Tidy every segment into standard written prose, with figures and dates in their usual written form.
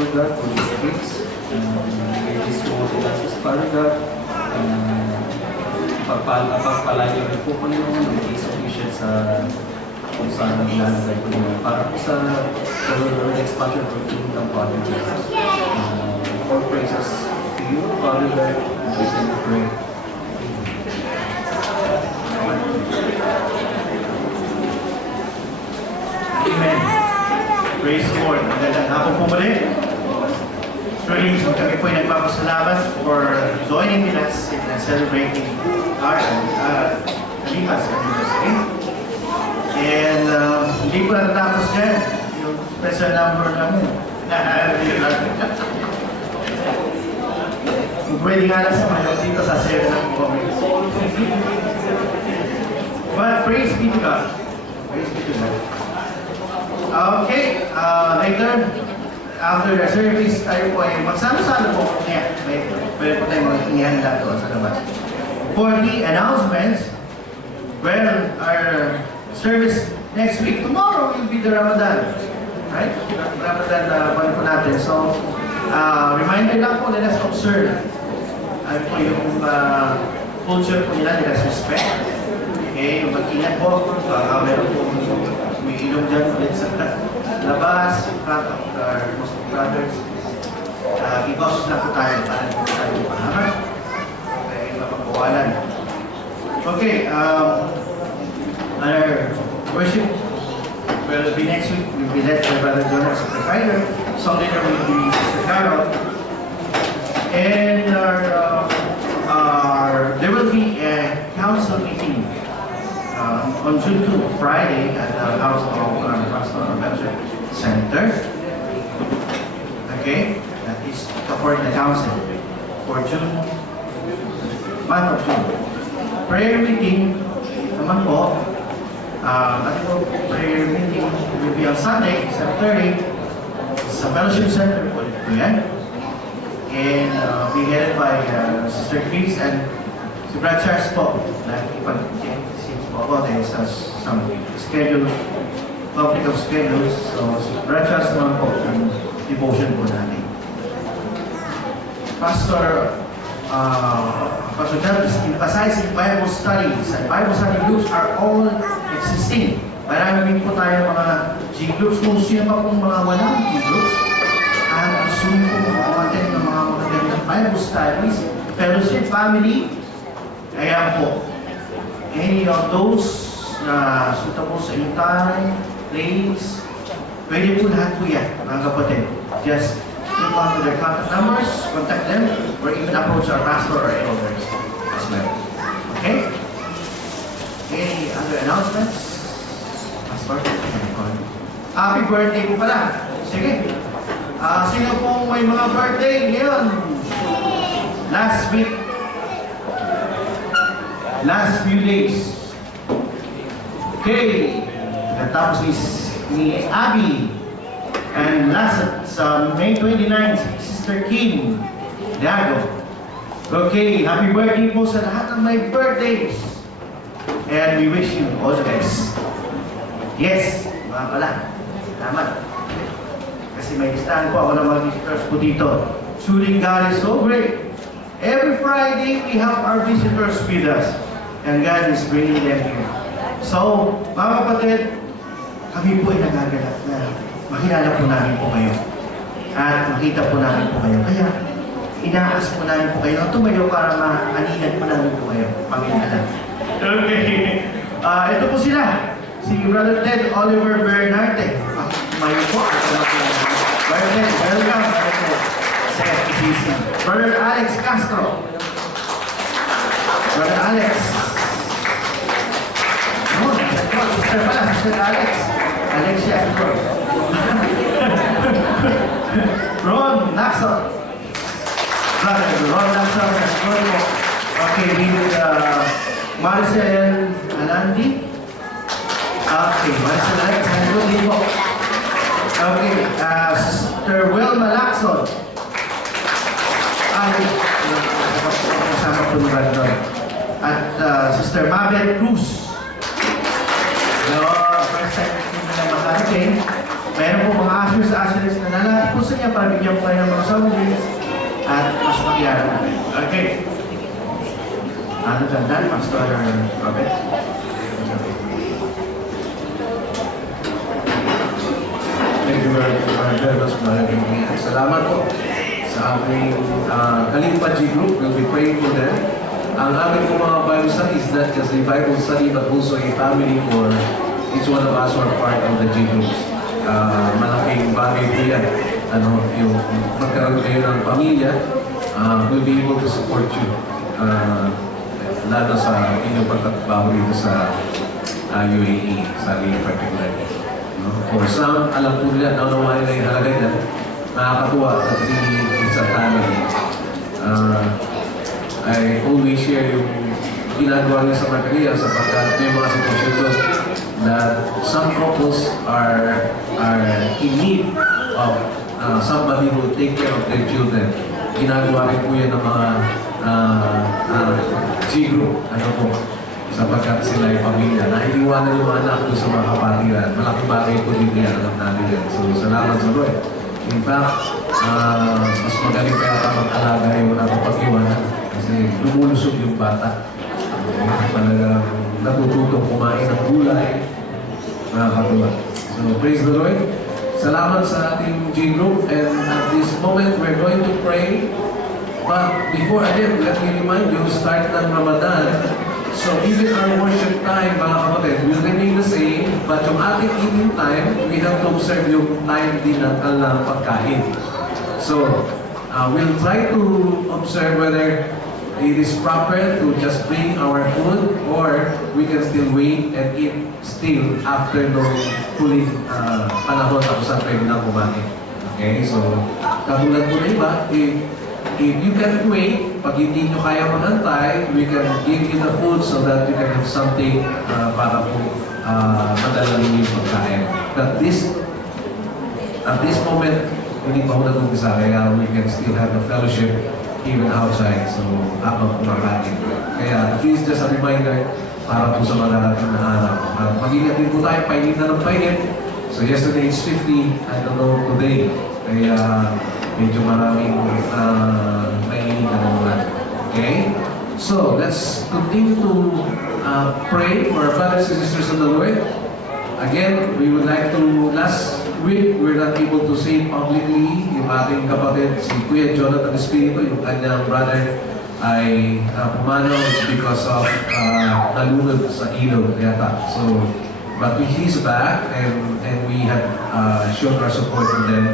Father God, for these kids. This as Father God, pagpalayo rin po Panginoon ng case official sa kung saan ang ilalagay po nyo para po sa expansion of kingdom, Father God. All praises to you, Father God, and we can pray. Amen. Praise the Lord. Magandang hapon po muli. Truly, kami po ay nagpapasalamat for joining with us in celebrating our Khalifa's anniversary. And hindi po natatapos dyan yung special number namin. Kung pwede nga lang sa mga dito sa 7 ng comments. But praise be to God. Praise be to God. Okay, later, after the service, tayo po ay magsama-sama po. Yeah, pwede po tayo mag-inihanda doon sa labas. For the announcements, well, our service next week, tomorrow will be the Ramadan. Right? Ramadan na buwan po natin. So, reminder lang po, let us observe. Ano po yung culture po nila, let us respect. Okay, mag-ingat po. Meron po umiinom dyan ulit sa labas, in front of our Muslim brothers. I-cautious lang po tayo para po tayo mahangat. Okay, mapagpawalan. Okay, our worship will be next week. Will be led by Brother John as a presider. Song leader will be Sister Carol. And there will be a council meeting on June 2, Friday, at the house of our Pastor Convention Center. Okay, that is for the council for June, month of June. Prayer meeting naman po. Ating po prayer meeting will be on Sunday, 7:30 sa Fellowship Center po yan. And be headed by Sister Chris and si Brad Charles po. There's some schedule, conflict of schedules. So, Brad Charles naman po ang devotion po natin. Pastor John is emphasizing Bible studies, and Bible study groups are all existing. Marami po tayo mga G-groups, kung sino pa pong mga walang G-groups, at gusto po umattend ng mga magagandang Bible studies, fellowship, family, kaya po, any of those na suitable sa inyong time, place, pwede po lahat po yan, mga kapatid. Just click on to their contact numbers, contact them, or even approach our pastor or elders as well. Okay? Any other announcements? Pastor? Happy birthday po pala. Sige. Sino pong may mga birthday ngayon? Last week. Last few days. Okay. Natapos ni Abby. And last sa May 29, Sister Kim Diago. Okay, happy birthday po sa lahat ng may birthdays. And we wish you all the best. Yes, mga pala. Salamat. Kasi may listahan po ako ng mga visitors po dito. Truly, God is so great. Every Friday, we have our visitors with us. And God is bringing them here. So, mga kapatid, kami po ay nagagalak na makilala po namin po kayo. At makita po namin po kayo. Kaya, inaas po namin po kayo. Tumayo para maaninan po namin po kayo. Panginoon. Okay. Ito po sila. Si Brother Ted Oliver Bernarte. Tumayo po. Brother Ted, welcome. Sa FECC. Brother Alex Castro. Brother Alex. Oh, sister pala. Sister Alex. Alexia Castro. Ron Naxon. Brother Ron Naxon. Okay, with Maricel Alandi. Okay, Maricel Alex. Good din po. Okay, Sister Wilma Lacson. Ay, kasama po ni Brandon. At Sister Mabel Cruz. First time na makarating. Meron po mga ushers na lalaki po puso niya para bigyan ko kayo ng mga souvenirs at mas makiyaran natin. Okay. Ano dyan, Dan? Pastor Robert? Thank you very much, Brother. Salamat po sa aming Khalifa G group. We'll be praying for them. Ang aming mga Bible study is not just a Bible study but also a family for each one of us who are part of the G groups. Malaking bagay po yan. Yung magkaroon kayo ng pamilya, we'll be able to support you. Lalo sa inyong pagtatrabaho dito sa UAE, sa in particular. For some, alam po nila, naunawain na yung halaga niya. Nakakatuwa at it's a family. I always share yung ginagawa niya sa Marcaria sapagkat may mga sitwasyon doon that some couples are in need of somebody who will take care of their children. Ginagawa rin po yan ng mga G-group, sapagkat sila ay pamilya. Naiiwanan yung anak ko sa mga kapatiran. Malaking bagay po din yan, alam natin yan. So, salamat sa Lord. In fact, mas magaling kaya ka mag-alaga yung nakapag-iwanan kasi lumulusog yung bata. Talagang natututong kumain ng gulay. Nakakatuwa. So, praise the Lord. Salamat sa ating G-group. And at this moment, we're going to pray. But before again, let me remind you, start ng Ramadan. So even our worship time, mga kapatid, will remain the same, but yung ating eating time, we have to observe yung time din ng kanilang pagkain. So, we'll try to observe whether it is proper to just bring our food or we can still wait and eat still after nung huling panahon tapos sa pwede na kumain. Okay, so katulad po na iba, if you can wait, pag hindi nyo kaya manantay, we can give you the food so that you can have something para po madalawin yung pagkain. At this moment, hindi pa ako nag-umpisa, kaya we can still have the fellowship even outside, so habang kumakain. Kaya please just a reminder para po sa mga darating na araw. Mag-ingat din po tayo, painit na ng painit. So yesterday it's 50, I don't know today. Kaya medyo maraming nainita naman. Okay? So, let's continue to pray for our brothers and sisters in the Lord. Again, we would like to, last week, we're not able to say publicly yung ating kapatid, si Kuya Jonathan Espiritu, yung kanyang brother ay pumanaw. It's because of nalunod sa ilog yata. So, but he's back and we have shown our support to them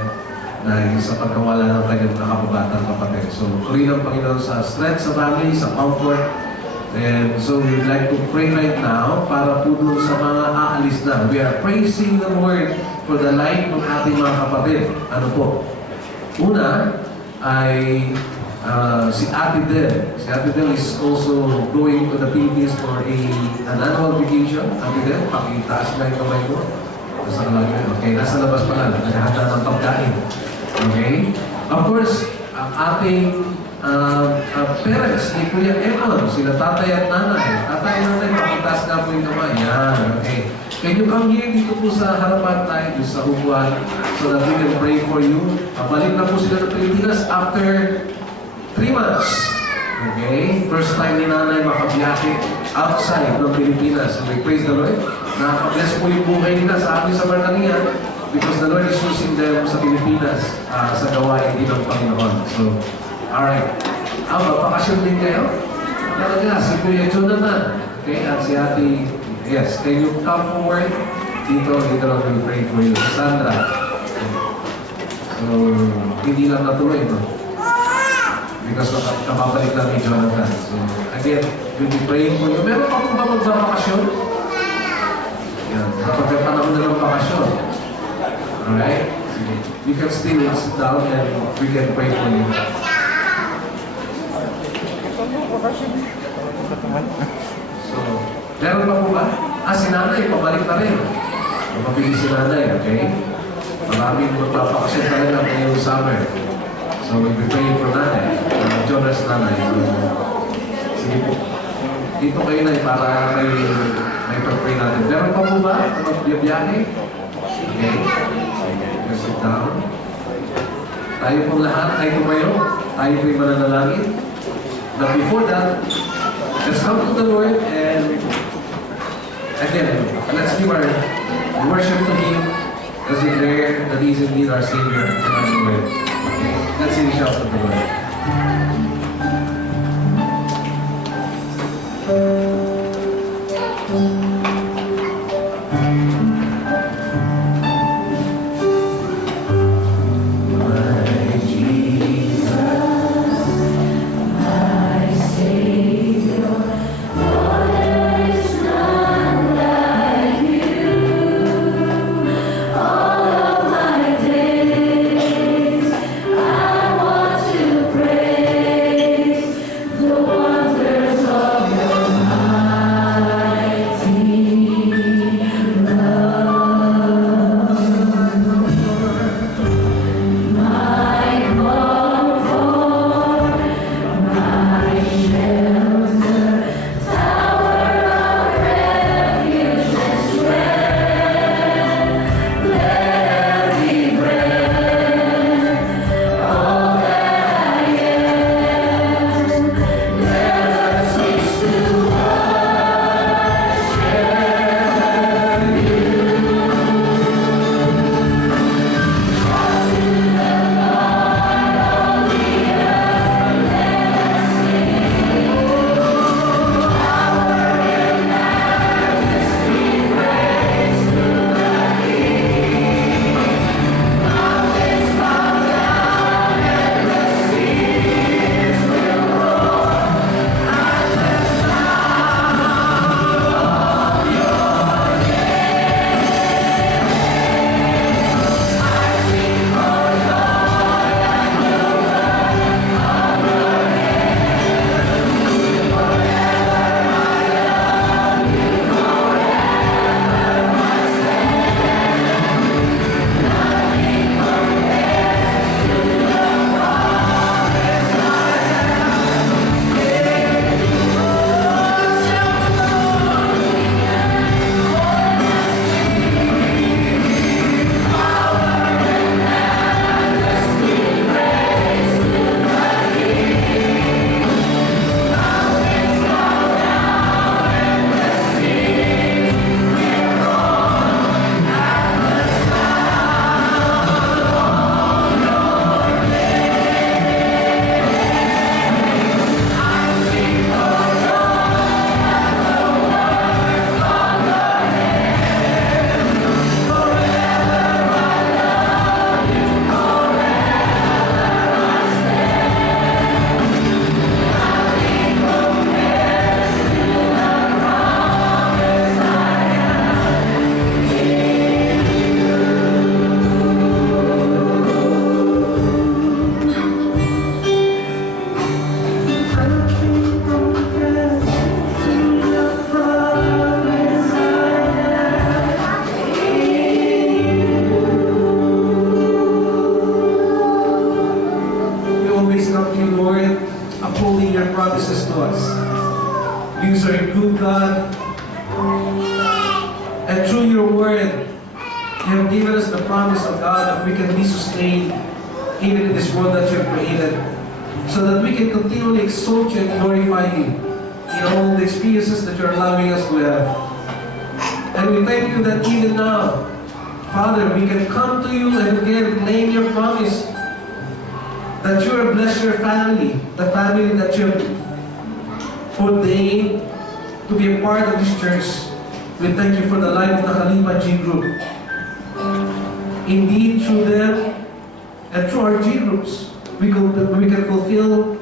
dahil sa pagkawala ng kanyang nakababatang kapatid. So, tuloy ng Panginoon sa strength sa family, sa comfort. And so, we'd like to pray right now para po dun sa mga aalis na. We are praising the Lord for the life ng ating mga kapatid. Ano po? Una ay si Ate Del. Si Ate Del is also going to the Philippines for an annual vacation. Ate Del, pakitaas na yung kamay mo. Okay, nasa labas pala. Naghahanda ng pagkain. Okay? Of course, ang ating parents ni Kuya Emon, sila tatay at nanay. Tatay at nanay, pakitaas nga po yung kamay. Yan, okay. Can you come here dito po sa harapan tayo, sa upuan, so that we can pray for you? Balik na po sila ng Pilipinas after 3 months. Okay? First time ni nanay makabiyahe outside ng Pilipinas. So we praise the Lord. Nakaka-bless po yung buhay nila sa amin sa Bartania because the Lord is using them sa Pilipinas sa gawain din ng Panginoon. So, alright. Magpakasyon din kayo? Talaga, si Kuya Jonathan. Okay, at si Ate, yes, can you come forward? Dito lang we'll pray for you. Sandra. So, hindi lang natuloy, no? Because kapabalik lang ni Jonathan. So, again, we'll be praying for you. Meron pa po ba magbabakasyon? Yan, kapag panahon na ng bakasyon. Alright? You can still sit down and we can pray for you. So, meron pa po ba? Si nanay, pabalik na rin. Mapapili si nanay, okay? Maraming magpapakasyon talaga ngayong summer. So, we'll be praying for nanay. Jonas nanay. So, sige po. Dito kayo na para may pag-pray natin. Meron pa po ba? Magbiyabiyahe? Okay. Sige. Sit down. Tayo pong lahat ay tumayo. Tayo po'y mananalangin. But before that, let's come to the Lord and again, let's give our worship to Him as we declare that He is indeed our Savior and our Lord. Okay? Let's sing shout to the Lord. We thank you for the life of the Khalifa G group. Indeed, through them and through our G groups, we can fulfill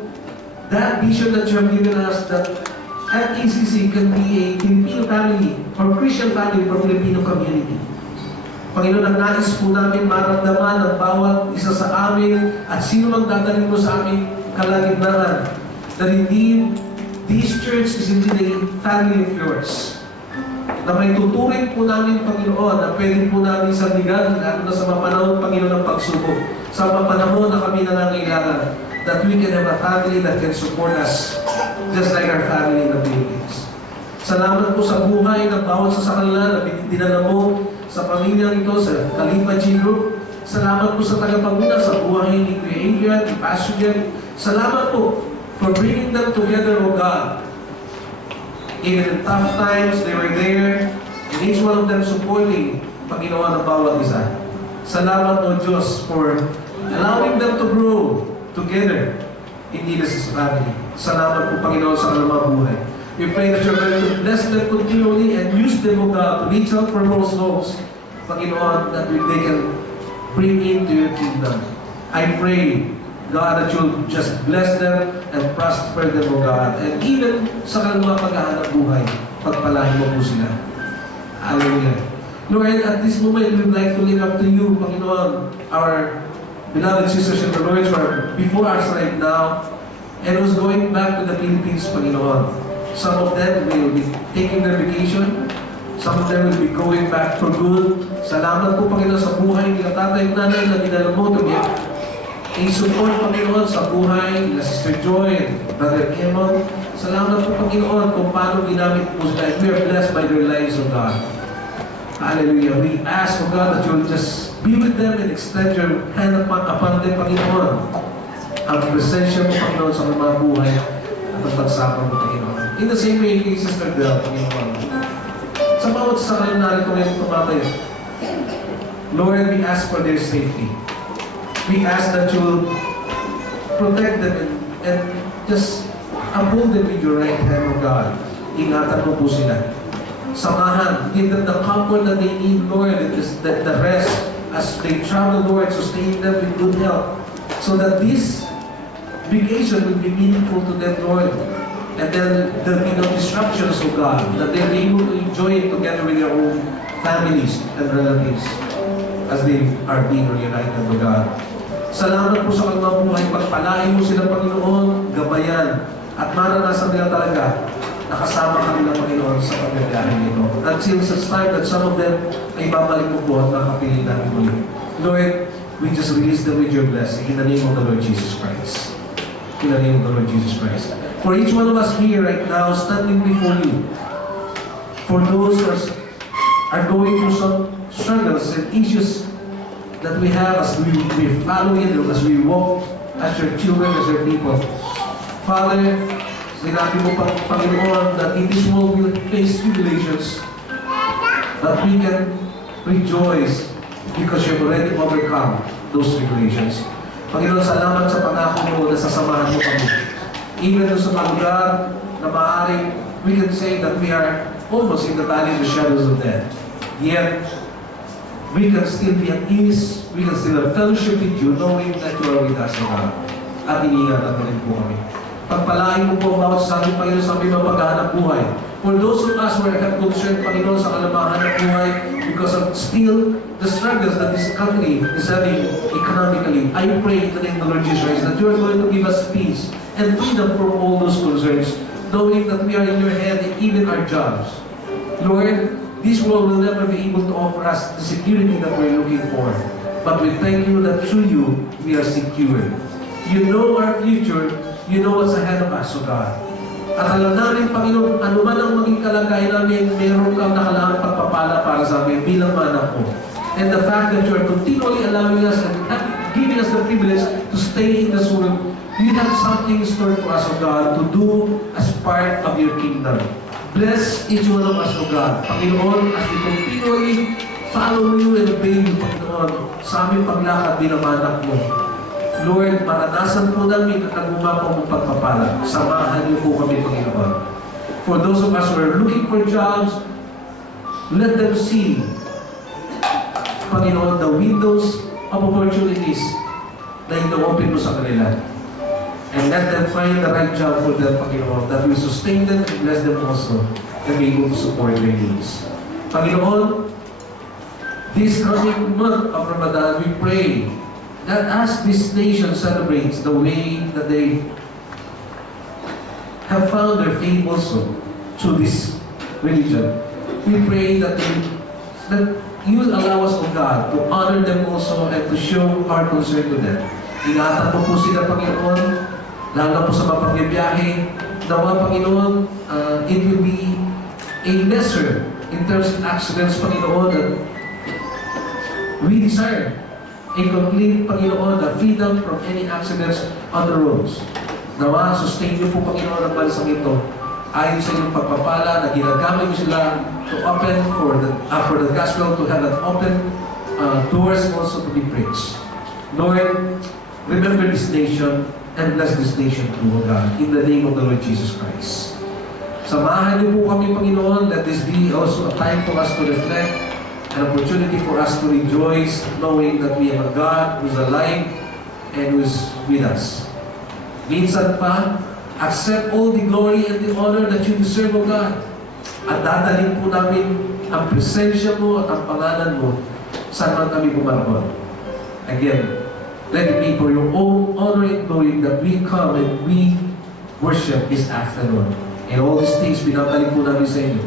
that vision that you have given us, that FECC can be a Filipino family or Christian family for Filipino community. Panginoon, ang nais po namin maramdaman ng bawat isa sa amin at sino mang dadalhin mo sa aming kalagitnaan, that indeed, this church is indeed a family of yours. Na may tuturing po namin, Panginoon, na pwede po namin sabigan, lalo na sa mapanahon, Panginoon, ng pagsubok. Sa mapanahon na kami nangangailangan, that we can have a family that can support us, just like our family in the Philippines. Salamat po sa buhay ng bawat sa kanila na dinala mo sa pamilyang ito, sa Khalifa G Group. Salamat po sa tagapagmula sa buhay ni Kuya yan, i-passion yan. Salamat po for bringing them together, O God. Even in tough times, they were there, and each one of them supporting Panginoon ang bawat isa. Salamat, O Diyos, for allowing them to grow together in Jesus' family. Salamat po, Panginoon, sa kanilang mga buhay. We pray that you're going to bless them continually and use them, O God, to reach out for more souls, Panginoon, that they can bring into your kingdom. I pray, God, that you'll just bless them and prosper them, O God. And even sa kanilang mga paghahanap buhay, pagpalahin mo po sila. Hallelujah. Lord, at this moment, we'd like to lift up to you, Panginoon, our beloved sisters and brothers who are before us right now, and who's going back to the Philippines, Panginoon. Some of them will be taking their vacation. Some of them will be going back for good. Salamat po, Panginoon, sa buhay nila tatay at nanay na dinala mo to be i-support, Panginoon, sa buhay nila Sister Joy and Brother Emon. Salamat po, Panginoon, kung paano ginamit po sila. We are blessed by their lives, O God. Hallelujah. We ask, O God, that you will just be with them and extend your hand upon them, Panginoon. Ang presensya mo, Panginoon, sa mga buhay at ang pagsapang mo, Panginoon. In the same way, kay Sister Del, Panginoon. Sa bawat sa kanila narito ngayon tumatay, Lord, we ask for their safety. We ask that you will protect them and just uphold them with your right hand, O God. Ingatan mo po sila. Samahan, give them the comfort that they need, Lord, and the rest as they travel, Lord, sustain them with good health, so that this vacation will be meaningful to them, Lord. And then there'll be no disruptions, O God, that they'll be able to enjoy it together with their own families and relatives as they are being reunited, O God. Salamat po sa kanilang buhay. Pagpalain mo sila, Panginoon, gabayan, at maranasan nila talaga nakasama kami ng Panginoon sa pagbibiyahe nito. Until such time that some of them ay babalik mo po at makapili namin muli. Lord, we just release them with your blessing in the name of the Lord Jesus Christ. In the name of the Lord Jesus Christ. For each one of us here right now, standing before you, for those who are going through some struggles and issues that we have as we follow you, as we walk as your children, as your people. Father, sinabi mo, Panginoon, that in this world we'll face tribulations, but we can rejoice because you've already overcome those tribulations. Panginoon, salamat sa pangako mo na sasamahan mo kami. Even sa mga lugar na maaaring we can say that we are almost in the valley of the shadows of death. Yet, we can still be at ease, we can still have fellowship with you, knowing that you are with us, O God. At iniingatan mo rin po kami. Pagpalain mo po bawat sa amin, Panginoon, sa aming mapaghahanap buhay. For those of us who are concerned, Panginoon, sa kalamahan ng buhay, because of still the struggles that this country is having economically, I pray in the name of the Lord Jesus Christ that you are going to give us peace and freedom from all those concerns, knowing that we are in your hand in even our jobs. Lord, this world will never be able to offer us the security that we're looking for. But we thank you that through you, we are secure. You know our future, you know what's ahead of us, O God. At alam namin, Panginoon, ano man ang maging kalagayan namin, mayroon kang nakalaan pagpapala para sa amin bilang mga anak mo. And the fact that you are continually allowing us and giving us the privilege to stay in this world, you have something in store for us, O God, to do as part of your kingdom. Bless each one of us, O God. Panginoon, as we continually follow you and obey you, Panginoon, sa aming paglakad bilang mga anak mo. Lord, maranasan po namin ang nagumapaw mong pagpapala. Samahan niyo po kami, Panginoon. For those of us who are looking for jobs, let them see, Panginoon, the windows of opportunities na ino-open mo sa kanila. And let them find the right job for them, Panginoon, that will sustain them and bless them also, and be able to support their needs. Panginoon, this coming month of Ramadan, we pray that as this nation celebrates the way that they have found their faith also through this religion, we pray that you will allow us, O God, to honor them also and to show our concern to them. Ingatan mo po sila, Panginoon, lalo po sa mga pagbibiyahe, nawa, Panginoon, it will be a lesser in terms of accidents, Panginoon, that we desire a complete, Panginoon, na freedom from any accidents on the roads. Nawa, sustain niyo po, Panginoon, ang bansang ito ayon sa inyong pagpapala na ginagamit niyo sila to open for the gospel to have an open doors also to be preached. Lord, remember this nation and bless this nation too, O God, in the name of the Lord Jesus Christ. Samahan niyo po kami, Panginoon. Let this be also a time for us to reflect, an opportunity for us to rejoice, knowing that we have a God who is alive and who is with us. Minsan pa, accept all the glory and the honor that you deserve, O God. At dadalhin po namin ang presensya mo at ang pangalan mo saan man kami pumarapon. Again, let it be for your own honor and glory that we come and we worship this afternoon. And all these things, binabalik po namin sa inyo.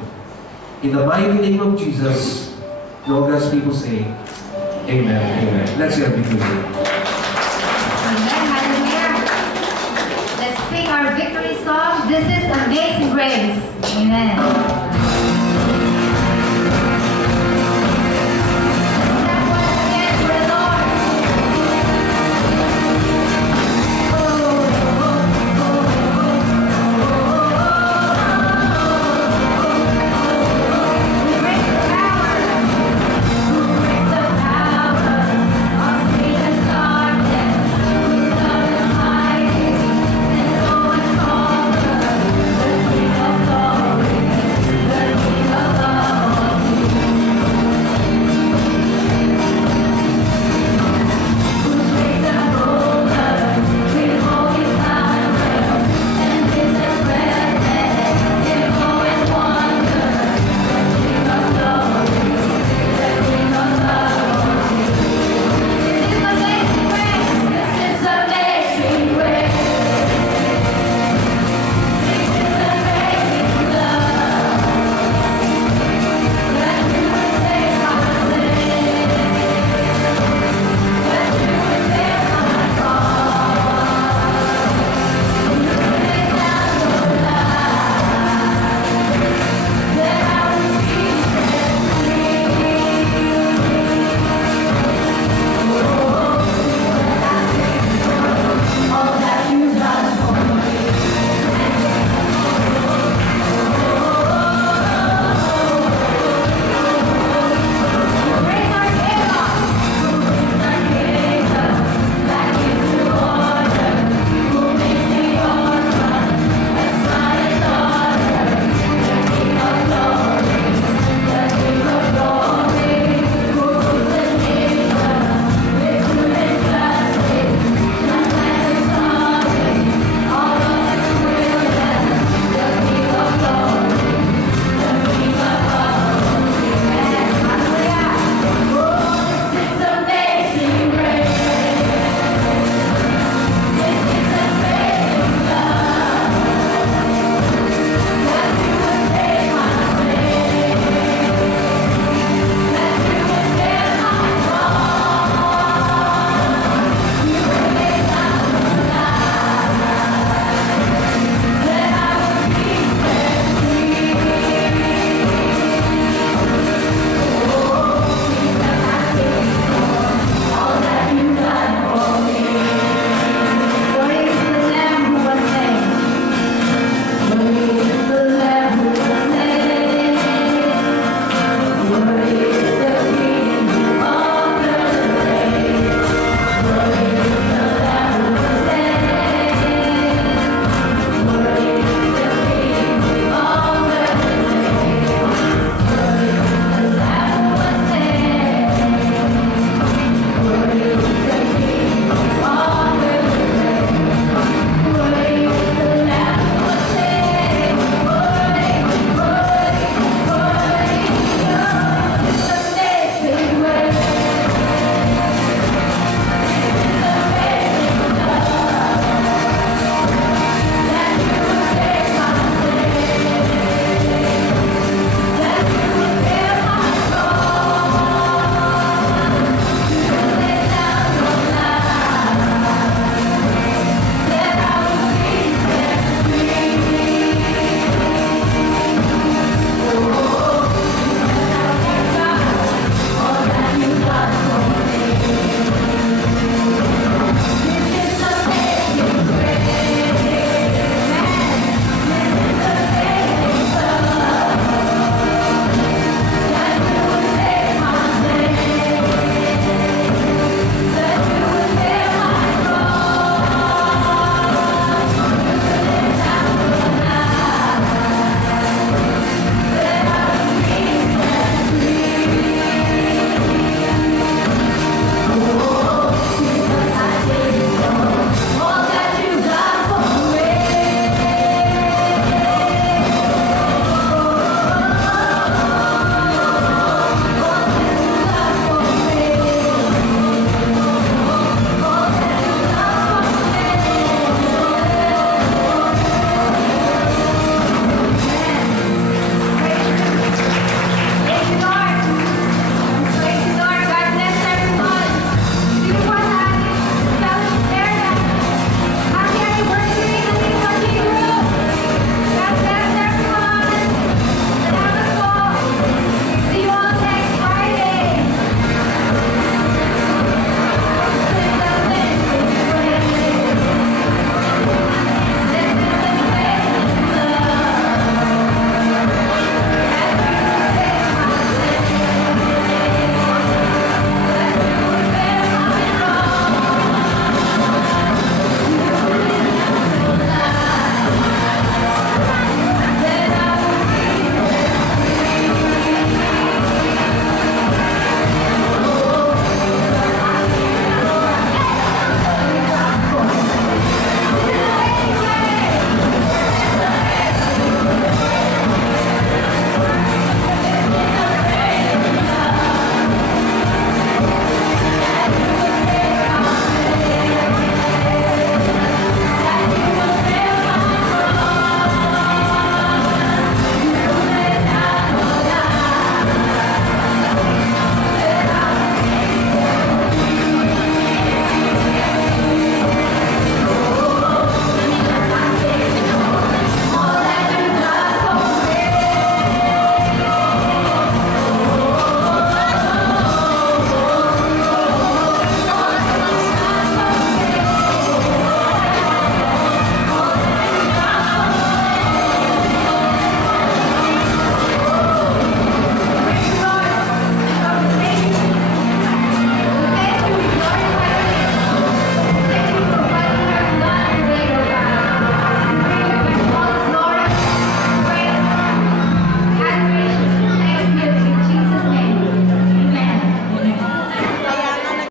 In the mighty name of Jesus, all God's people say, Amen. Amen. Let's hear it with you. Amen. Hallelujah. Let's sing our victory song. This is Amazing Grace. Amen.